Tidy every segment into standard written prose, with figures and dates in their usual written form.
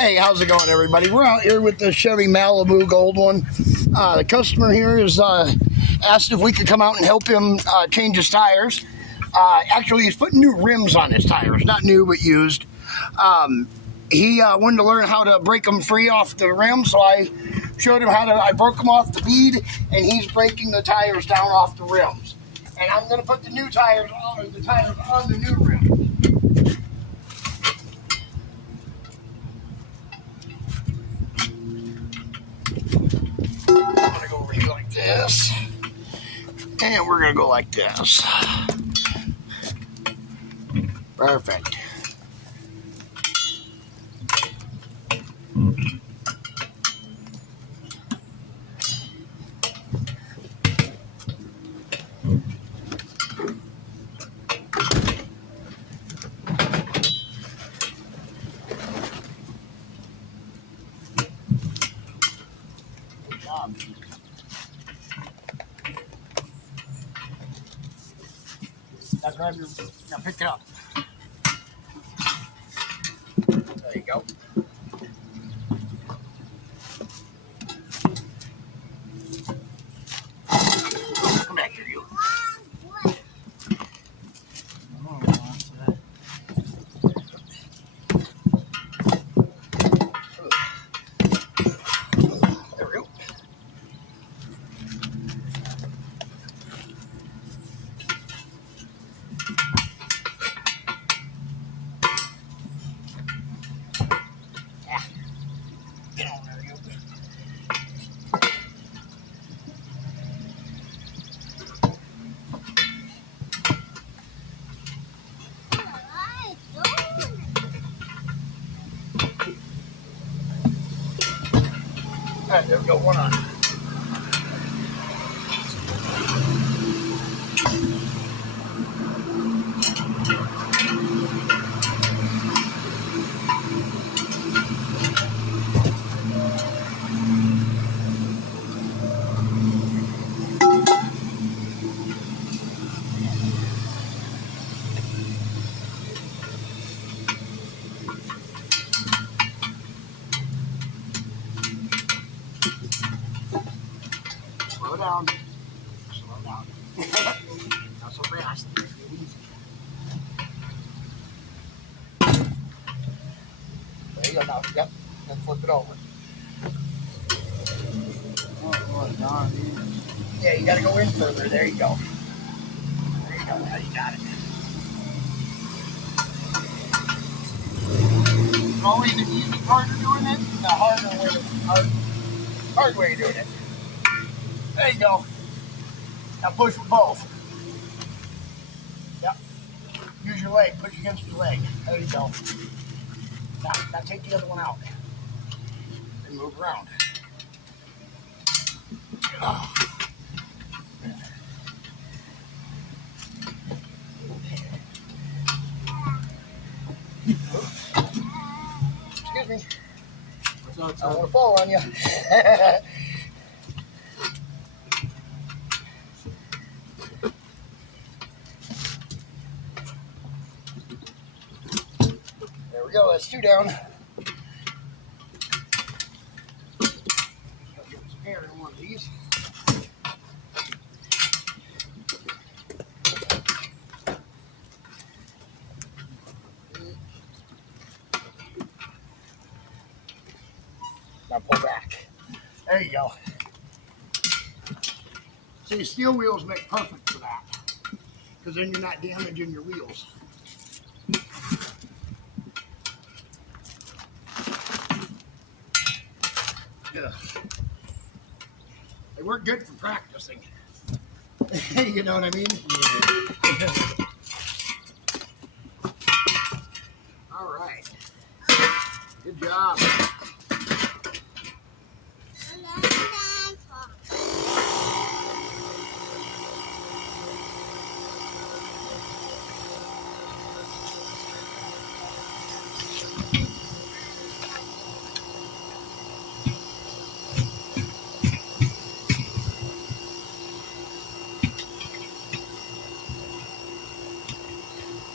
Hey, how's it going, everybody? We're out here with the Chevy Malibu Gold one. The customer here is asked if we could come out and help him change his tires. Actually, he's putting new rims on his tires, not new, but used. He wanted to learn how to break them free off the rim, so I showed him how to. I broke them off the bead, and he's breaking the tires down off the rims. And I'm going to put the new tires on the new rims. I'm going to go over here like this, and we're going to go like this. Perfect. Good job. Now grab your, now pick it up. There you go. Come back here, you. There we go. Get on there, you. All right, there we go, one on. Slow down. Slow down. Not so fast. There you go now. Yep. Then flip it over. Oh, darn. Yeah, you gotta go in further. There you go. There you go. Now you got it. Always the easy part of doing it, the hard way of doing it. There you go. Now push with both. Yep. Use your leg. Push against your leg. There you go. Now take the other one out. And move around. Oh. Excuse me. What's I don't want to fall on you. There we go. That's two down. Get some air in one of these. Now pull back. There you go. See, steel wheels make perfect for that, because then you're not damaging your wheels. Yeah. They work good for practicing. You know what I mean? Yeah. All right. Good job.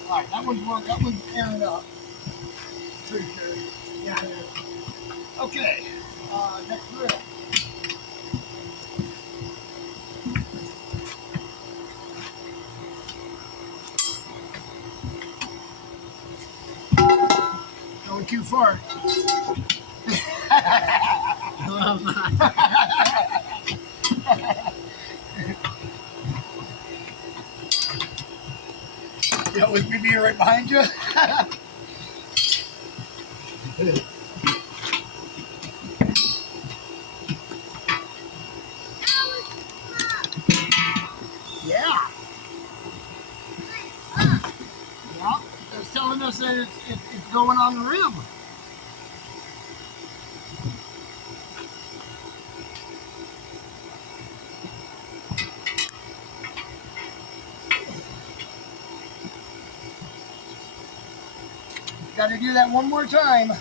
All right, that one's airing up. Pretty sure. Yeah. Okay, next grill. Going too far. Oh my. Yeah, with me being right behind you. Yeah. Yeah. It's telling us that it's going on the rim. Got to do that one more time.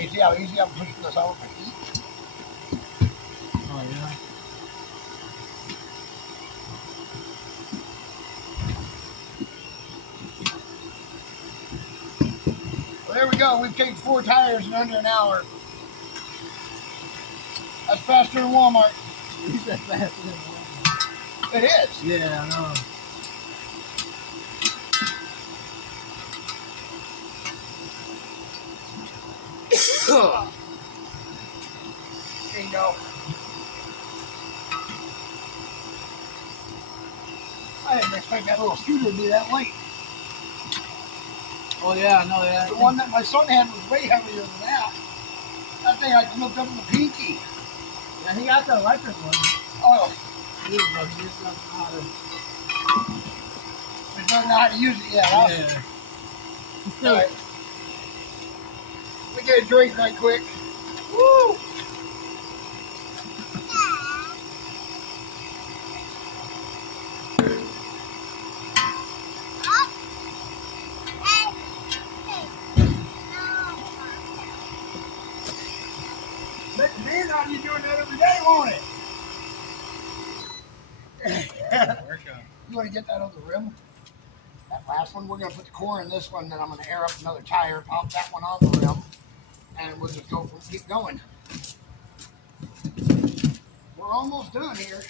You see how easy I'm pushing this out with my feet? Oh yeah. Well, there we go. We've taken 4 tires in under an hour. That's faster than Walmart. You said faster than one. It is. Yeah, I know. There you go. I didn't expect that little scooter to be that light. Oh yeah, I know that. The one that my son had was way heavier than that. That thing I can look up in the pinky. Yeah, he got the electric one. Oh, He just doesn't know how to. he doesn't know how to use it yet, huh? Yeah. All right. We get a drink right quick. Woo! Bet the man ought to be doing that every day, won't it? You want to get that on the rim? That last one, we're going to put the core in this one, then I'm going to air up another tire, pop that one on the rim, and we'll just keep going. We're almost done here.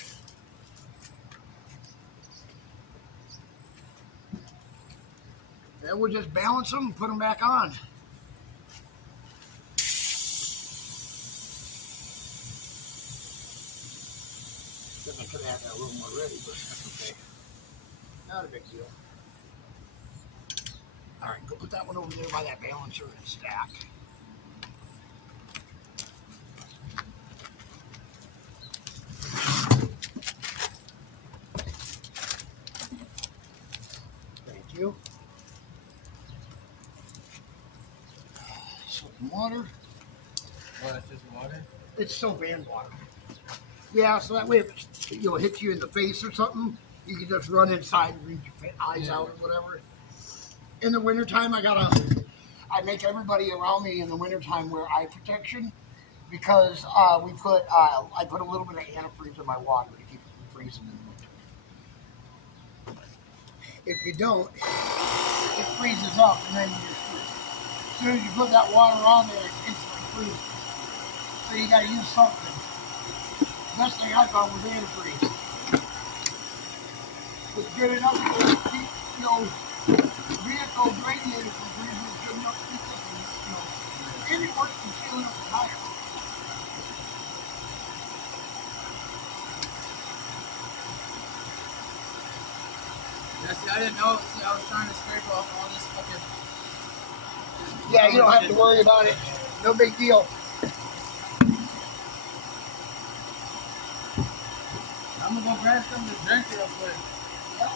Then we'll just balance them and put them back on. I could have that a little more ready, but that's okay. Not a big deal. All right, go put that one over there by that balancer and stack. Thank you. Soap and water. Oh, that's just water? It's soap and water. Yeah, so that way if it hits you in the face or something, you can just run inside and read your eyes out or whatever. In the wintertime, I make everybody around me in the wintertime wear eye protection because I put a little bit of antifreeze in my water to keep it from freezing in the winter. If you don't, it freezes up and then you're screwed. As soon as you put that water on there, it instantly freezes. So you got to use something. Best thing I found was antifreeze. It's good enough to keep, vehicle radiator from freezing. It's good enough to keep this from, and it works from sealing up the tire. Yeah, see, I didn't know. See, I was trying to scrape off all this fucking. Yeah, you don't have to worry about it. No big deal. I'm gonna go grab something to drink real quick. Yeah.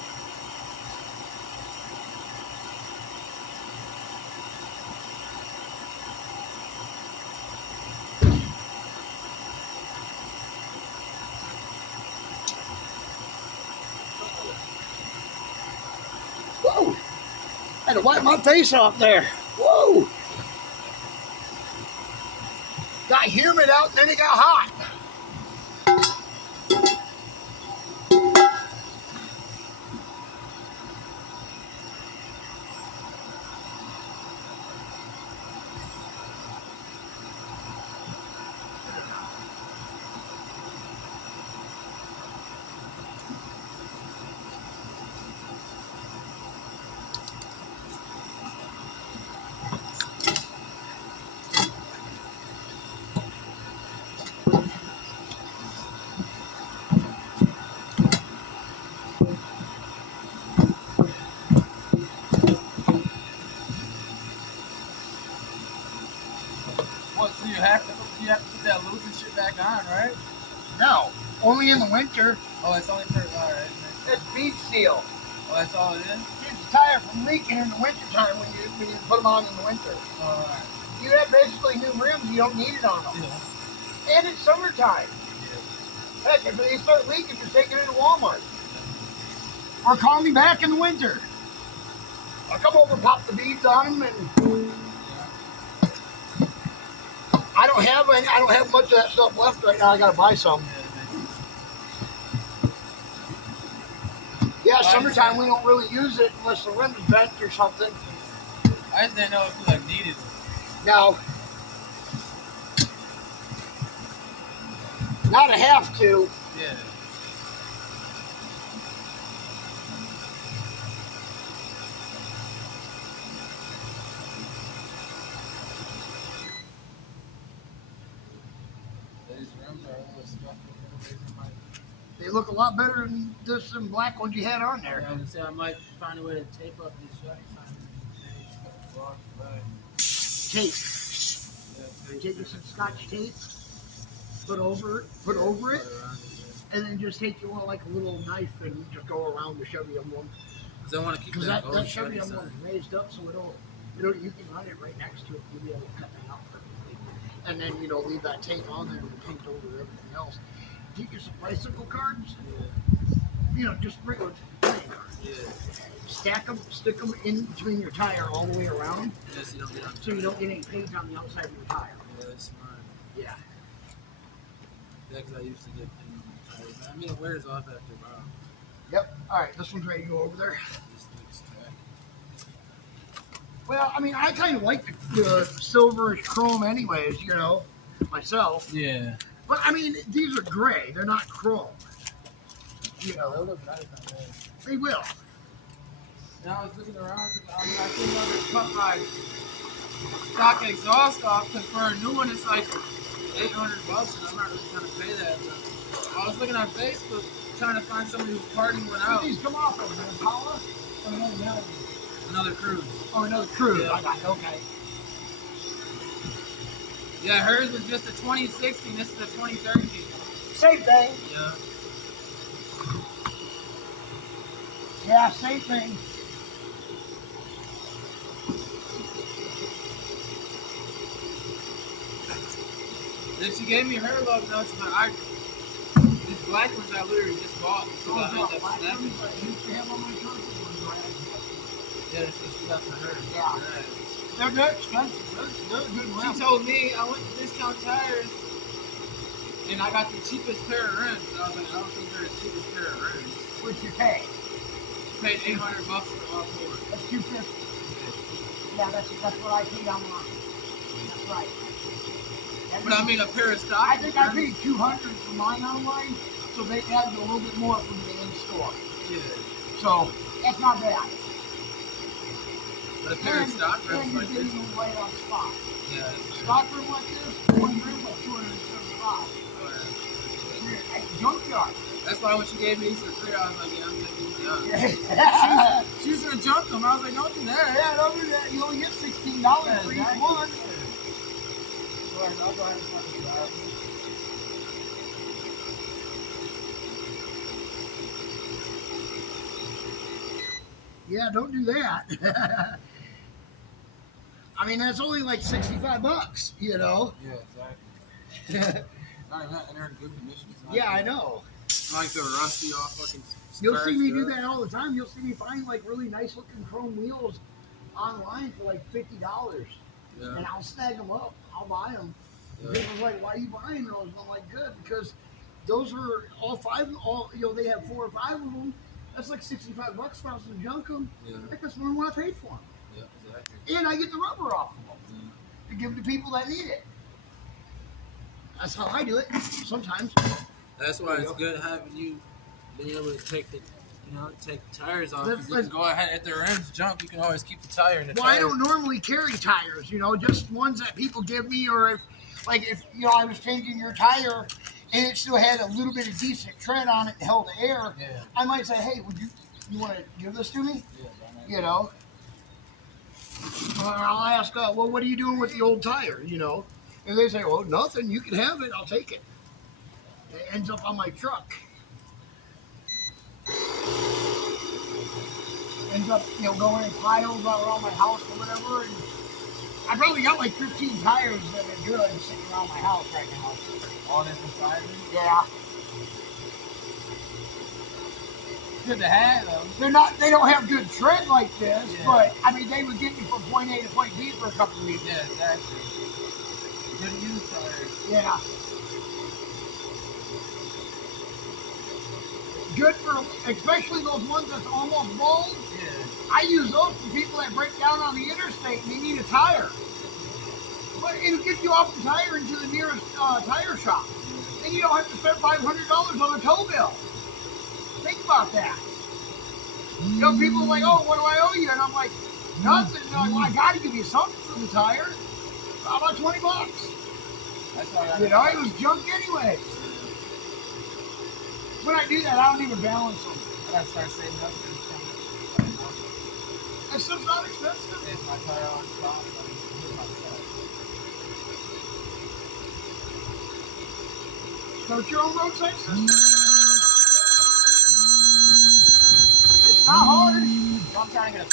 Whoa! I had to wipe my face off there. Whoa! Got humid out and then it got hot. winter. Oh, it's only for alright. It's bead seal. Oh, that's all it is. Keeps the tire from leaking in the wintertime when you put them on in the winter. Oh, alright. You have basically new rims. You don't need it on them. Yeah. And it's summertime. Yeah. Heck, if they start leaking, just take it into Walmart. Or call me back in the winter. I'll come over, pop the beads on them, and I don't have much of that stuff left right now. I gotta buy some. Yeah, summertime we don't really use it unless the rim's bent or something. I just didn't know if you like needed it. Now, not a have to. Yeah. These rims are a little stuck. They look a lot better than this and black ones you had on Yeah, I there. was gonna say I might find a way to tape up these shocks. Tape. Take you some Scotch tape, put over it, and then just take like a little knife and just go around the Chevy emblem. Because I want to keep Because that, that Chevy emblem is raised up so you can run it right next to it. You'll be able to cut that out perfectly. And then, leave that tape on there and paint over everything else. Get you some bicycle cards. Just regular playing cards. Yeah. Stack them, stick them in between your tire all the way around. Yeah, So you don't get any paint on the outside of your tire. Yeah, that's smart. Yeah. Yeah, because I used to get paint on my tires. I mean, it wears off after a while. Yep. All right, this one's ready to go over there. This looks track. Well, I mean, I kind of like the silverish chrome anyways, myself. Yeah. But, I mean, these are gray. They're not chrome. They'll look nice on there. They will. Now I was looking around. I think another cut my stock exhaust off because for a new one it's like $800 and I'm not really trying to pay that. So I was looking on Facebook trying to find somebody who's parting one out. These come off of an Impala or another Melody? Another Cruze. Oh, another Cruze. Yeah. I got it. Okay. Yeah, hers was just a 2016. This is a 2013. Same thing. Yeah. Yeah, same thing. Then she gave me her love notes, but these black ones I literally just bought. So I ended up snapping. Yeah, so she got for her. Yeah. They're good, expensive. They're good She rims. told me I went to Discount Tires and I got the cheapest pair of rims. And I was like, I don't think they're the cheapest pair of rims. What'd you pay? Paid $800 for all four. That's $250. Yeah, that's what I paid online. That's right. But I mean, a pair of stock. I think I paid $200 for mine online, so they added a little bit more for me in store. Yeah. So that's not bad. But a pair of stock and rims you're like getting this. them right on spot. Yeah. Stock rim like this, one rim like 275. At the junkyard. That's why when she gave me these for free, I was like, yeah, I'm getting these out. Yeah. She was gonna junk them. I was like, don't do that. Yeah, don't do that. You only get $16 for each exactly. one. Alright, I'll go ahead and fucking do that. Yeah, don't do that. I mean, that's only like $65, Yeah, exactly. Not even that, and they're in good condition. It's not Yeah, like- I know. It's not like they're rusty all fucking. You'll see me do scratched up. that all the time. You'll see me find like really nice looking chrome wheels online for like $50. Yeah. And I'll snag them up. I'll buy them. Yeah. People's like, why are you buying those? And I'm like, good, because those are they have 4 or 5 of them. That's like $65 for us to junk them. Yeah. Heck, that's more than what I paid for them. Yeah, exactly. And I get the rubber off of them to give to people that need it. That's how I do it sometimes. That's why it's good having you being able to take the tires off. 'Cause you That's- can go ahead if the rims jump, you can always keep the tire in the Well, I tire. don't normally carry tires, just ones that people give me, or if I was changing your tire and it still had a little bit of decent tread on it and held the air, Yeah. I might say, hey, you want to give this to me? Yeah, Or I'll ask, well, what are you doing with the old tire, And they say, well, nothing, you can have it, I'll take it. It ends up on my truck. ends up, going in piles around my house or whatever. And I probably got like 15 tires that are good sitting around my house right now. All different sizes. Yeah. Good to have them. They don't have good tread like this, Yeah. but I mean, they would get me from point A to point B for a couple of weeks. Yeah, exactly. Good use tires. Yeah. Good for, especially those ones that's almost bald. Yeah. I use those for people that break down on the interstate and they need a tire. But it'll get you off the tire into the nearest tire shop. Then you don't have to spend $500 on a tow bill. Think about that. People are like, oh, what do I owe you? And I'm like, nothing. They're like, well, I got to give you something for the tire. How about $20? That's all right. It was junk anyway. When I do that, I don't even balance them. I gotta start saving up for this. That stuff's not expensive. It's my tire on top. I mean, here's my tire. Start your own roadside system. It's not hard. I'm trying to get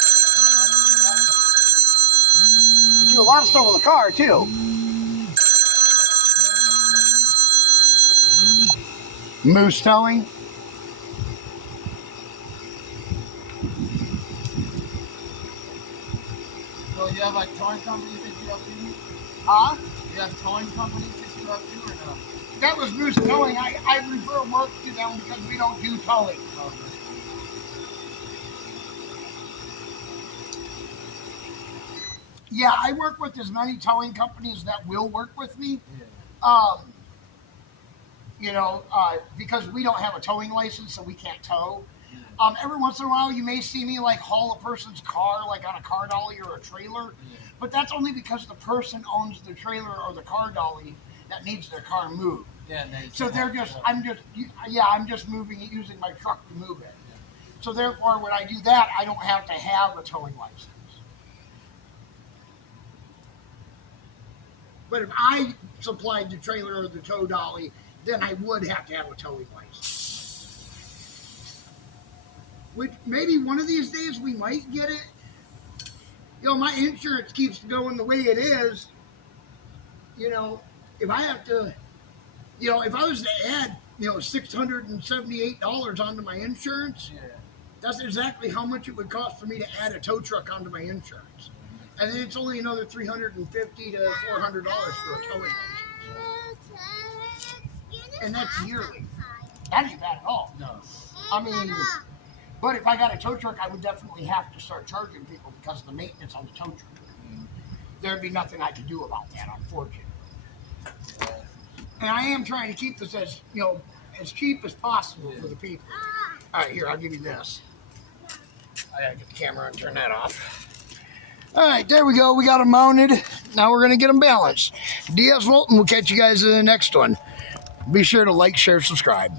Do a lot of stuff with the car too. Moose towing. So you have like towing companies that you up to? Huh? You have towing companies that you up to or no? That was Moose Towing. I refer work to them because we don't do towing. Okay. Yeah, I work with as many towing companies that will work with me. Yeah. Because we don't have a towing license, so we can't tow. Every once in a while, you may see me like haul a person's car, like on a car dolly or a trailer, but that's only because the person owns the trailer or the car dolly that needs their car moved. Yeah. So I'm just moving it using my truck to move it. Yeah. So therefore, when I do that, I don't have to have a towing license. But if I supplied the trailer or the tow dolly, then I would have to have a towing license. Which maybe one of these days we might get it. My insurance keeps going the way it is. If I have to, if I was to add, $678 onto my insurance, that's exactly how much it would cost for me to add a tow truck onto my insurance. And then it's only another $350 to $400 for a towing license. And that's yearly. That ain't bad at all. No. I mean, but if I got a tow truck, I would definitely have to start charging people because of the maintenance on the tow truck. There'd be nothing I could do about that, unfortunately. And I am trying to keep this as cheap as possible for the people. All right, here, I'll give you this. I gotta get the camera and turn that off. All right, there we go. We got them mounted. Now we're gonna get them balanced. DS Walton will catch you guys in the next one. Be sure to like, share, subscribe.